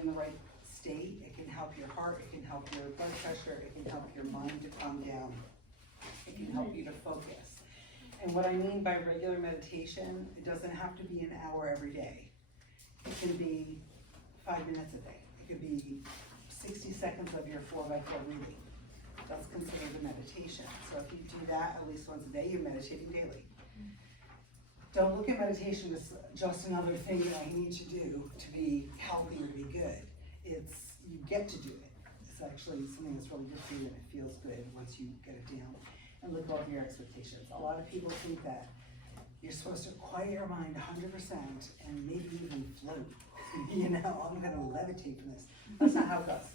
in the right state. It can help your heart, it can help your blood pressure, it can help your mind to calm down. It can help you to focus. And what I mean by regular meditation, it doesn't have to be an hour every day. It can be 5 minutes a day. It could be 60 seconds of your 4x4 breathing. That's considered a meditation. So if you do that at least once a day, you're meditating daily. Don't look at meditation as just another thing that I need to do to be healthy or to be good. It's, you get to do it. It's actually something that's really good for you and it feels good once you get it down and look over your expectations. A lot of people think that you're supposed to quiet your mind 100% and maybe even float. You know, I'm gonna levitate from this. That's not how it goes.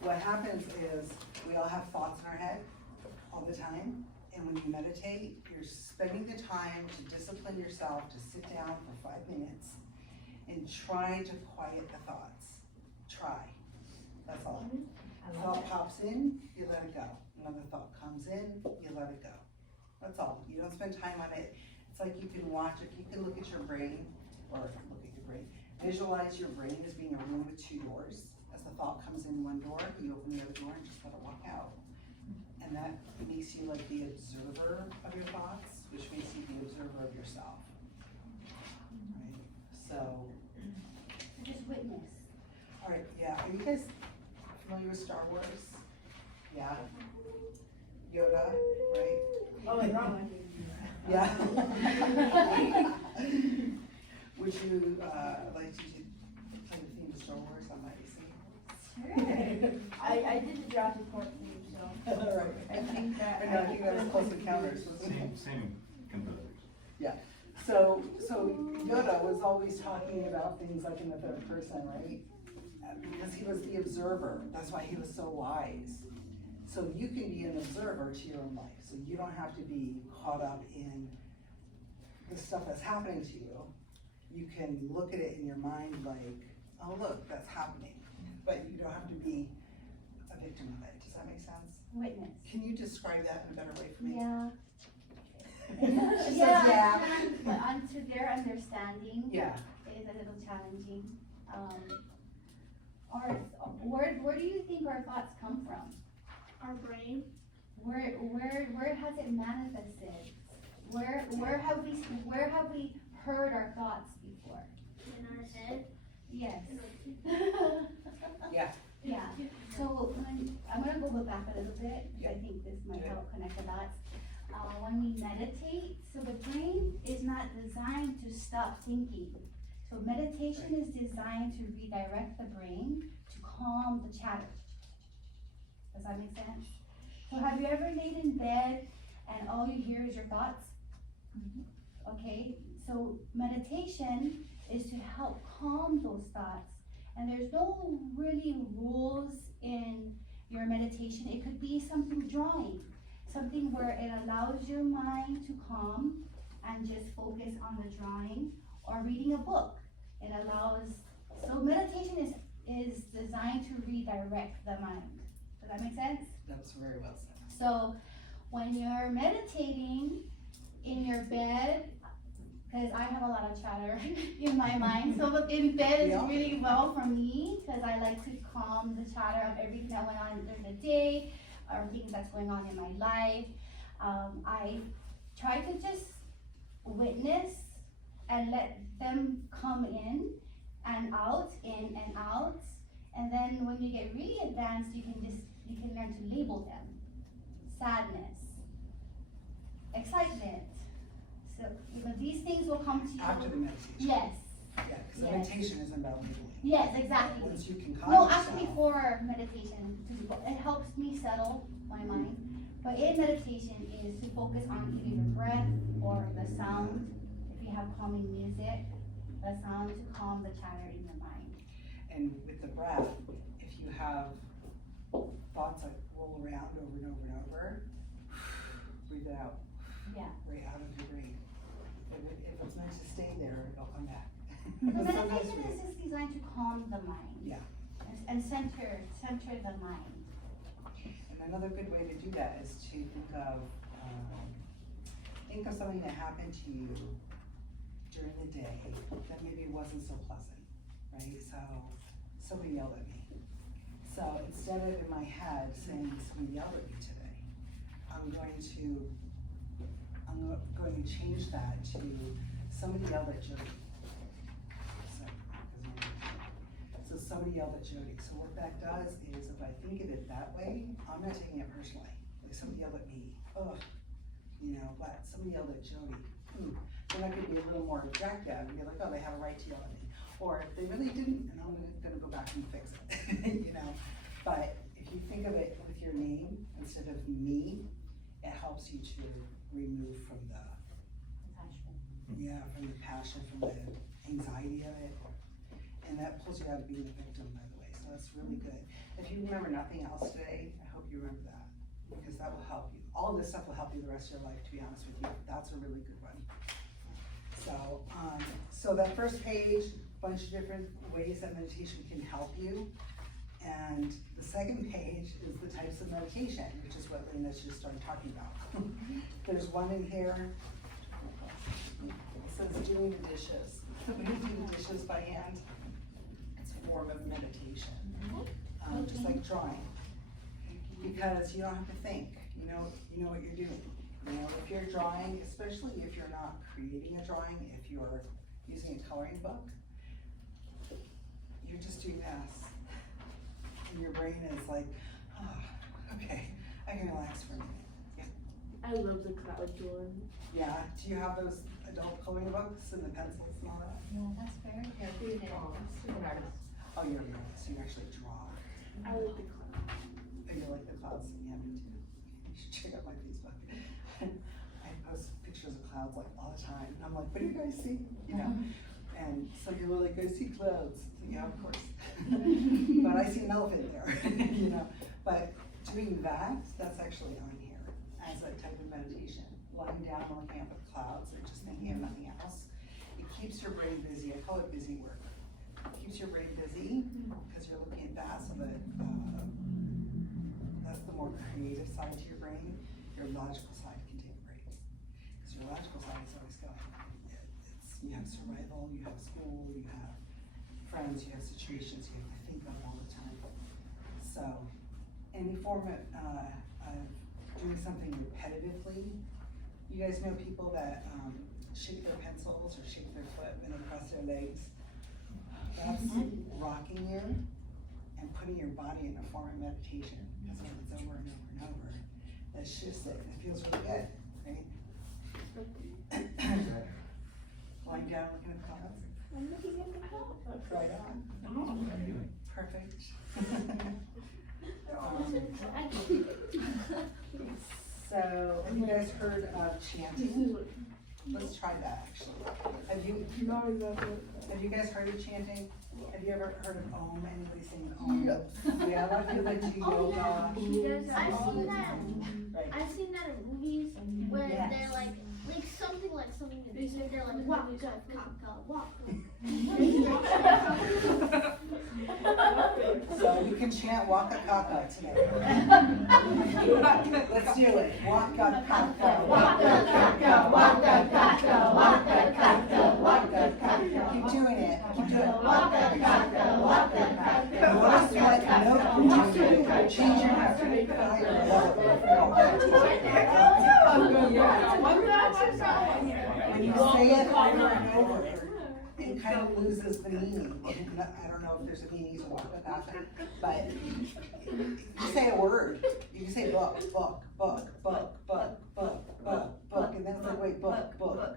What happens is we all have thoughts in our head all the time. And when you meditate, you're spending the time to discipline yourself to sit down for 5 minutes and try to quiet the thoughts. Try. That's all. Thought pops in, you let it go. Another thought comes in, you let it go. That's all. You don't spend time on it. It's like you can watch it, you can look at your brain, or look at your brain. Visualize your brain as being a room with 2 doors. As the thought comes in one door, you open the other door and just let it walk out. And that makes you like the observer of your thoughts, which makes you the observer of yourself. Right? So. Just witness. All right, yeah. Are you guys familiar with Star Wars? Yeah. Yoda, right? Oh, and wrong. Yeah. Would you like to play the theme of Star Wars on my Sure. I did the draft report for you, so. All right. I think that. I know, I think that was Close Encounters, wasn't it? Same competitors. Yeah. So Yoda was always talking about things like in the third person, right? Because he was the observer. That's why he was so wise. So you can be an observer to your own life. So you don't have to be caught up in the stuff that's happening to you. You can look at it in your mind like, oh look, that's happening. But you don't have to be a victim of it. Does that make sense? Witness. Can you describe that in a better way for me? Yeah. She says, Yeah, yeah. I can, but unto their understanding Yeah. is a little challenging. Where do you think our thoughts come from? Our brain. Where has it manifested? Where have we heard our thoughts before? In our head. Yes. Yeah. Yeah. So I'm gonna go back a little bit because I think this might Yeah. help connect the dots. When we meditate, so the brain is not designed to stop thinking. So meditation is designed to redirect the brain to calm the chatter. Does that make sense? So have you ever laid in bed and all you hear is your thoughts? Okay, so meditation is to help calm those thoughts. And there's no really rules in your meditation. It could be something drawing, something where it allows your mind to calm and just focus on the drawing, or reading a book. It allows, so meditation is designed to redirect the mind. Does that make sense? That's very well said. So when you're meditating in your bed, because I have a lot of chatter in my mind, so in bed is Yeah. really well for me because I like to calm the chatter of everything that went on during the day or things that's going on in my life. I try to just witness and let them come in and out, and then when you get really advanced, you can learn to label them. Sadness, excitement. So, these things will come to you. After the meditation. Yes. Yeah, because the Yes. meditation isn't about labeling. Yes, exactly. Once you can calm No, yourself. actually for meditation, it helps me settle my mind. But in meditation is to focus on either your breath or the sound. If you have calming music, the sound to calm the chatter in your mind. And with the breath, if you have thoughts that roll around over and over and over, breathe it out. Yeah. Right out of your brain. If it's meant to stay there, it'll come back. So Sometimes meditation we- is just designed to calm the mind. Yeah. And center the mind. And another good way to do that is to think of something that happened to you during the day that maybe wasn't so pleasant, right? So somebody yelled at me. So instead of in my head saying somebody yelled at me today, I'm going to change that to somebody yelled at Jody. So somebody yelled at Jody. So what that does is if I think of it that way, I'm not taking it personally. Like somebody yelled at me, ugh, you know, but somebody yelled at Jody. Then I could be a little more objective and be like, oh, they have a right to yell at me. Or if they really didn't, and I'm gonna go back and fix it, you know? But if you think of it with your name instead of me, it helps you to remove from the, from the passion, from the anxiety of it. And that pulls you out of being a victim, by the way, so that's really good. If you remember nothing else today, I hope you remember that, because that will help you. All of this stuff will help you the rest of your life, to be honest with you. That's a really good one. So that first page, bunch of different ways that meditation can help you. And the second page is the types of meditation, which is what Lena just started talking about. There's one in here, it says doing the dishes. When you do the dishes by hand, it's a form of meditation, just like drawing. Because you don't have to think, you know what you're doing. You know, if you're drawing, especially if you're not creating a drawing, if you're using a coloring book, you're just doing this. And your brain is like, oh, okay, I can relax for a minute. Yeah. I love the cloud drawing. Yeah, do you have those adult coloring books and the pencils and all that? Yeah, that's very therapeutic. Oh, Oh, you're an artist, so you actually draw. I like the cloud. And you like the clouds, yeah, me too. You should check out my Facebook. I post pictures of clouds like all the time, and I'm like, what do you guys see? You know? And so you're like, I see clouds. Yeah, of course. But I see an elephant there, you know? But doing that, that's actually on here as a type of meditation. Lying down and looking up at the clouds and just thinking of nothing else. It keeps your brain busy. I call it busy work. It keeps your brain busy because you're looking at that, so that that's the more creative side to your brain. Your logical side can take a break. Because your logical side is always going. You have survival, you have school, you have friends, you have situations you have to think of all the time. So, any form of doing something repetitively. You guys know people that shake their pencils or shake their foot and they cross their legs? That's rocking you and putting your body in a form of meditation. That's what it's over and over and over. That shifts it and it feels really good, right? Lying down looking at the clouds. I'm looking at the cloud. Right on. Perfect. So, have you guys heard of chanting? Let's try that actually. Have you guys heard of chanting? Have you ever heard of Om? Anybody sing Om? Yeah, a lot of people that do yoga. I've seen that in movies where Yes. they're like something they're like walk, walk. So we can chant Waka Kaka today. Let's do it. Waka Kaka, Waka Kaka, Waka Kaka, Waka Kaka, Waka Kaka. Keep doing it. Keep doing it. Waka Kaka, Waka Kaka. Notice what note you're doing. Change your note. Higher, lower. When you say it over and over, it kind of loses the meaning. I don't know if there's a meaning to Waka Kaka, but you say a word. You can say book, book, book, book, book, book, book, book, and then it's like, wait, book, book,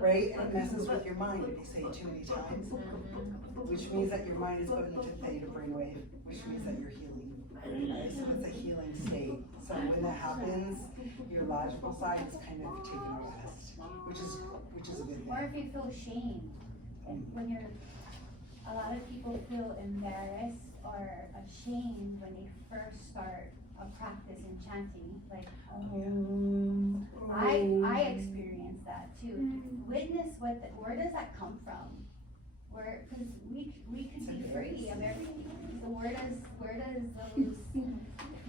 right? And it messes with your mind if you say it too many times, which means that your mind is going into theta brainwave, which means that you're healing. Right? So it's a healing state. So when that happens, your logical side is kind of taking a rest, which is a good Or thing. if you feel shame, when a lot of people feel embarrassed or ashamed when they first start a practice in chanting, like, I experienced that too. Witness where does that come from? Because we could be free of everything. So where does those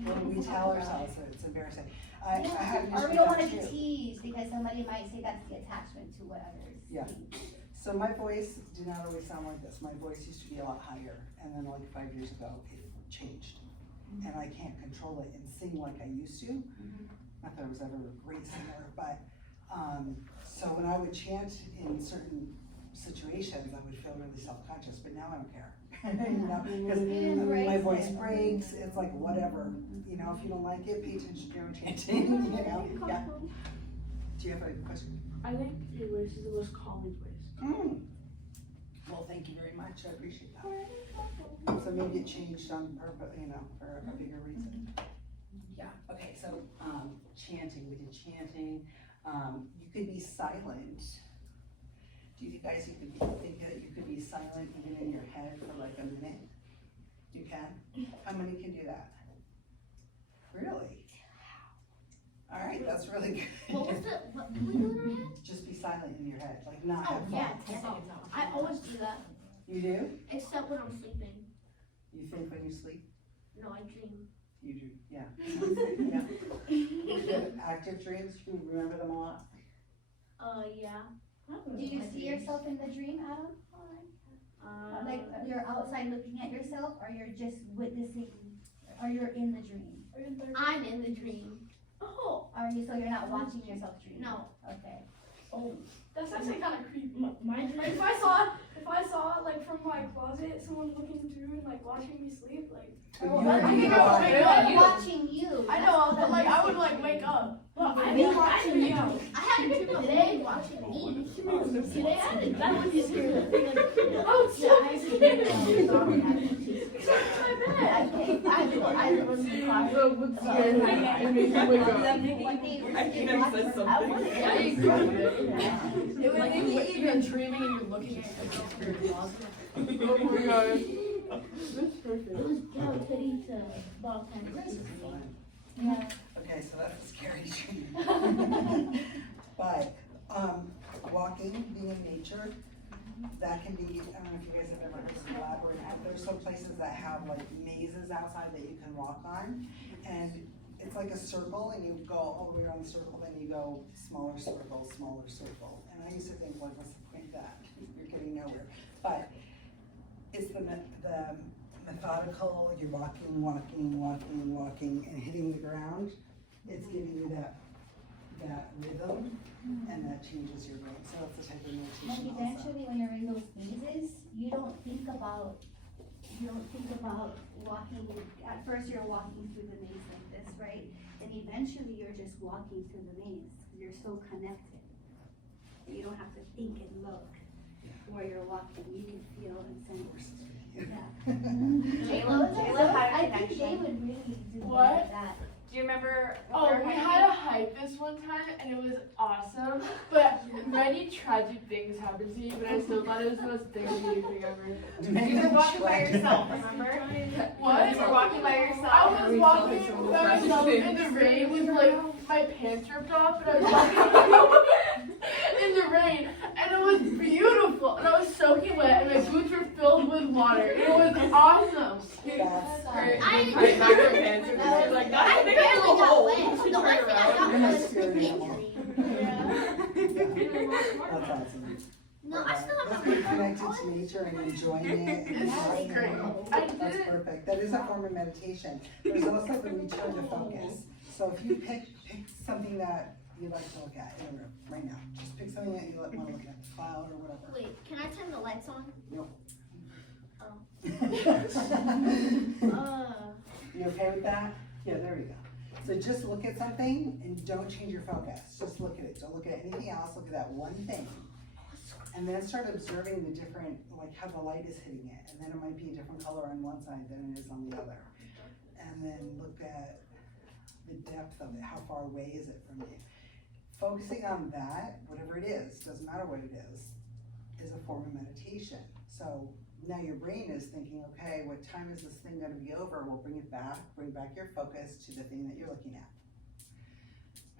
When we tell ourselves that it's embarrassing. I had an or issue we don't with want to that be too. teased because somebody might say that's the attachment to what others Yeah. think. So my voice did not always sound like this. My voice used to be a lot higher, and then like 5 years ago, it changed. And I can't control it and sing like I used to. Not that I was ever a great singer, but, so when I would chant in certain situations, I would feel really self-conscious, but now I don't care. You know, because when my voice breaks, it's like whatever, you know, if you don't like it, pay attention to your chanting, you know, yeah. Do you have a question? I think your voice is the most calming voice. Well, thank you very much, I appreciate that. So maybe it changed on purpose, you know, for a bigger reason. Yeah, okay, so, chanting, we did chanting, you could be silent. Do you guys, you could think that you could be silent even in your head for like a minute? You can? How many can do that? Really? Alright, that's really good. What can we do in our head? Just be silent in your head, like not Oh, have yeah, thoughts. I always do that, You do? except when I'm sleeping. You think when you sleep? No, I dream. You do, yeah. Yeah. You have active dreams, you remember them a lot? Yeah. Do you see yourself in the dream, Adam? Like you're outside looking at yourself, or you're just witnessing, or you're in the dream? I'm in the dream. Oh, Are you, so you're not watching yourself dream? No. Okay. That's actually kind of creepy. my dream. Like if I saw like from my closet someone looking through and like watching me sleep, like But Oh, you that- would I be think I would alive. wake up. They're watching you. I know, but like I would like wake up. Well, I I'd mean, be watching you. I had a dream of they watching me. today I did. That would be scary. Oh, it's so I What scared me? It made me wake up. I think I said something. It would make me even dreaming and you're looking at yourself. Oh my god. That's perfect. It was Joe Teddy to Bob Henry. Yeah. Okay, so that's a scary dream. But, walking, being in nature, that can be, I don't know if you guys have ever heard of the labyrinth. There's some places that have like mazes outside that you can walk on. And it's like a circle and you go all the way around the circle, then you go smaller circle, smaller circle. And I used to think, like, what's the point of that? You're getting nowhere. But it's the methodical, you're walking, walking, walking, walking, and hitting the ground. It's giving you that rhythm, and that changes your brain. So that's the type of But meditation also. eventually, when you're in those mazes, you don't think about walking. At first, you're walking through the maze like this, right? And eventually, you're just walking through the maze. You're so connected. You don't have to think and look where you're walking. You can feel and sense. Yeah. J-Lo had a I think they connection. would really do What? that. Do you remember? Oh, we had a hike this one time and it was awesome, but many tragic things happened to me, but I still thought it was the most therapeutic thing ever. You were walking by yourself, remember? What? You were walking by yourself. I was walking by myself in the rain with like my pants ripped off and I was walking in the rain and it was beautiful and I was soaking wet and my boots were filled with water. It was awesome. That's, I Back your pants and you're like, I I think I barely have a got hole. wet. The only thing I got You're not was the scared injury. anymore. That's awesome. No, I still have That's my being connected to nature and enjoying it. And That's enjoying great. it. I That's did it. perfect. That is a form of meditation. There's also the return to focus. So if you pick something that you like to look at in a room right now, just pick something that you want to look at, a cloud or whatever. Wait, can I turn the lights on? No. Uh, You okay with that? Yeah, there you go. So just look at something and don't change your focus. Just look at it. Don't look at anything else. Look at that one thing. And then start observing the different, like how the light is hitting it. And then it might be a different color on one side than it is on the other. And then look at the depth of it. How far away is it from you? Focusing on that, whatever it is, doesn't matter what it is a form of meditation. So now your brain is thinking, okay, what time is this thing gonna be over? We'll bring it back, bring back your focus to the thing that you're looking at.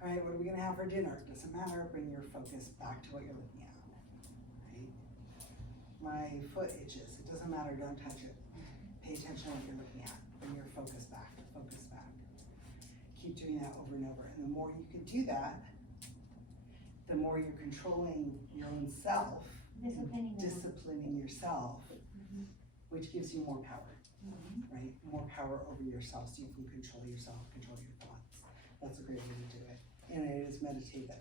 All right, what are we gonna have for dinner? Doesn't matter, bring your focus back to what you're looking at. Right? My foot itches, it doesn't matter, don't touch it. Pay attention to what you're looking at, bring your focus back, focus back. Keep doing that over and over, and the more you can do that, the more you're controlling your own self disciplining yourself, which gives you more power, right? More power over yourself, so you can control yourself, control your thoughts. That's a great way to do it, and it is meditative.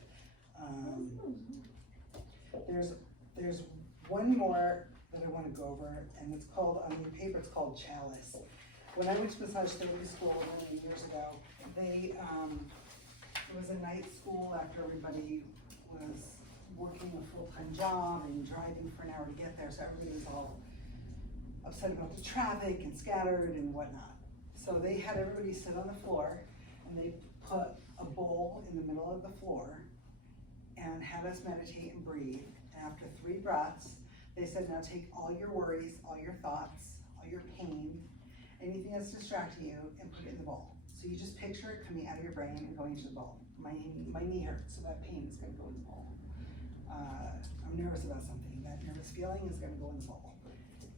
There's one more that I want to go over, and it's called, on your paper, it's called Chalice. When I went to massage therapy school many years ago, it was a night school after everybody was working a full-time job and driving for an hour to get there, so everybody was all upset about the traffic and scattered and whatnot. So they had everybody sit on the floor, and they put a bowl in the middle of the floor and had us meditate and breathe. And after 3 breaths, they said, now take all your worries, all your thoughts, all your pain, anything that's distracting you, and put it in the bowl. So you just picture it coming out of your brain and going to the bowl. My knee hurts, so that pain is gonna go in the bowl. I'm nervous about something, that nervous feeling is gonna go in the bowl.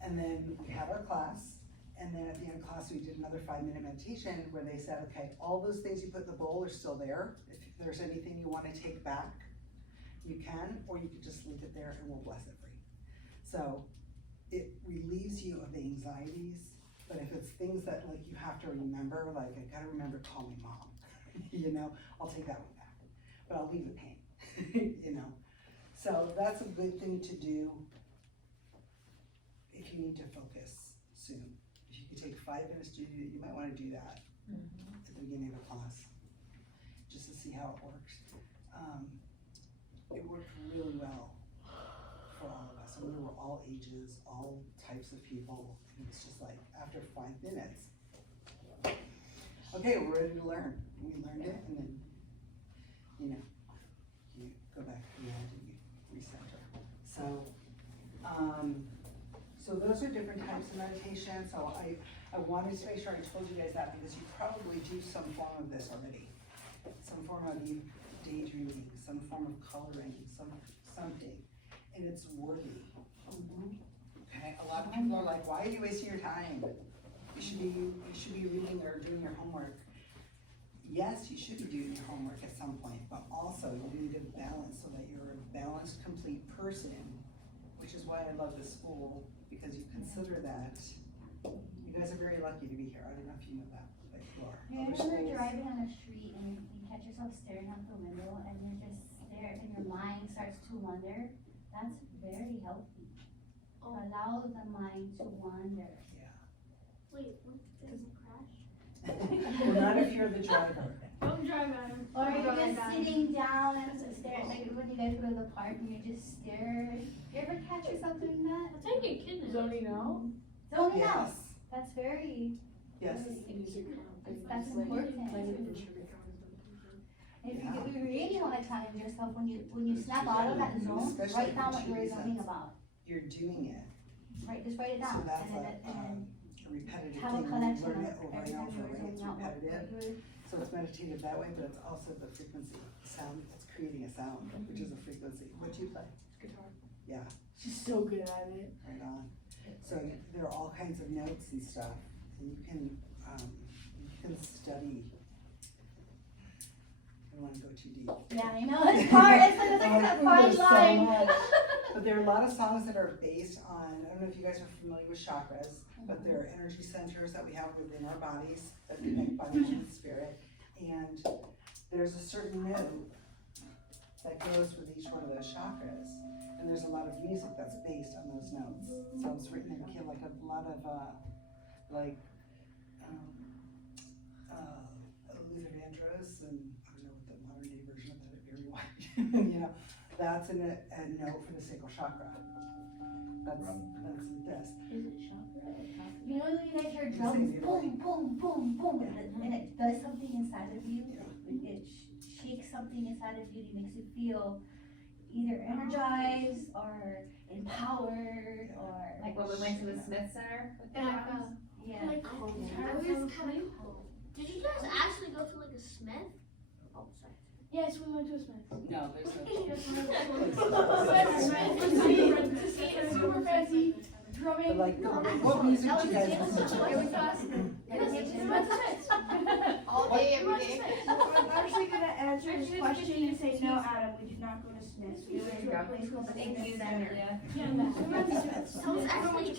And then we had our class, and then at the end of class, we did another 5-minute meditation where they said, okay, all those things you put in the bowl are still there. If there's anything you wanna take back, you can, or you could just leave it there and we'll bless it for you. So it relieves you of the anxieties, but if it's things that like you have to remember, like I gotta remember to call my mom, you know, I'll take that one back, but I'll leave the pain, you know. So that's a good thing to do if you need to focus soon. If you could take 5 minutes to do it, you might wanna do that at the beginning of the class, just to see how it works. It worked really well for all of us, and we were all ages, all types of people, and it's just like, after 5 minutes, okay, we're ready to learn. We learned it, and then, you know, you go back to the end and you recenter. So, so those are different types of meditation, so I wanted to make sure I told you guys that, because you probably do some form of this already. Some form of daydreaming, some form of coloring, something, and it's worthy. Okay, a lot of people are like, why are you wasting your time? You should be reading or doing your homework. Yes, you should be doing your homework at some point, but also you need a balance so that you're a balanced, complete person, which is why I love this school, because you consider that. You guys are very lucky to be here. I don't know if you know that, but you are. Have Other you ever schools- driving on the street and you catch yourself staring out the window and you're just there and your mind starts to wander? That's very healthy. Allow the mind to wander. Wait, what? Doesn't crash? Well, not if you're the driver. Don't drive at him. Or you're just sitting down and just staring, like when you guys go to the park and you just stare. You ever catch yourself doing that? That's how you get kidnapped. Zoning out? Zoning out. Yes, That's very, yes. that's important. If you really want to challenge yourself, when you snap out of that zone, Especially write down for what you were 2 zoning reasons. about. You're doing it. Right, just write it So down. that's And a then repetitive have a thing. You collection learn of it over every and time over, you were right? It's zoning out. repetitive. So it's meditative that way, but it's also the frequency, sound, it's creating a sound, which is a frequency. What do you play? Guitar. Yeah, She's so good at it. right on. So there are all kinds of notes and stuff, and you can study. I don't wanna go too deep. Yeah, I know, it's hard, it's like a fine There's so line. much. But there are a lot of songs that are based on, I don't know if you guys are familiar with chakras, but there are energy centers that we have within our bodies that connect body, mind, and spirit. And there's a certain note that goes with each one of those chakras. And there's a lot of music that's based on those notes. So it's written in like a lot of Luther Vandross, and I don't know what the modern day version of that, Barry White, you know, that's a note for the sacral chakra. That's this. Is it chakra? You know, you guys hear drums, boom, boom, boom, boom, and it does something inside of you. It shakes something inside of you. It makes you feel either energized or empowered or Like when we went to the Smith Center with the Yeah. drums? yeah. I was kind of cool. Did you guys actually go to like a Smith? Oh, sorry. Yes, we went to a Smith. No, there's To see a super fancy drumming. But like, what music do you guys listen to? It was awesome. Meditation. We went to Smith. All day, every day. I'm actually gonna answer this question opportunity to say, no, Adam, we do not go to Smith's. We went to a place called the Thank Smith you, Center. Cynthia. Tell us everyone you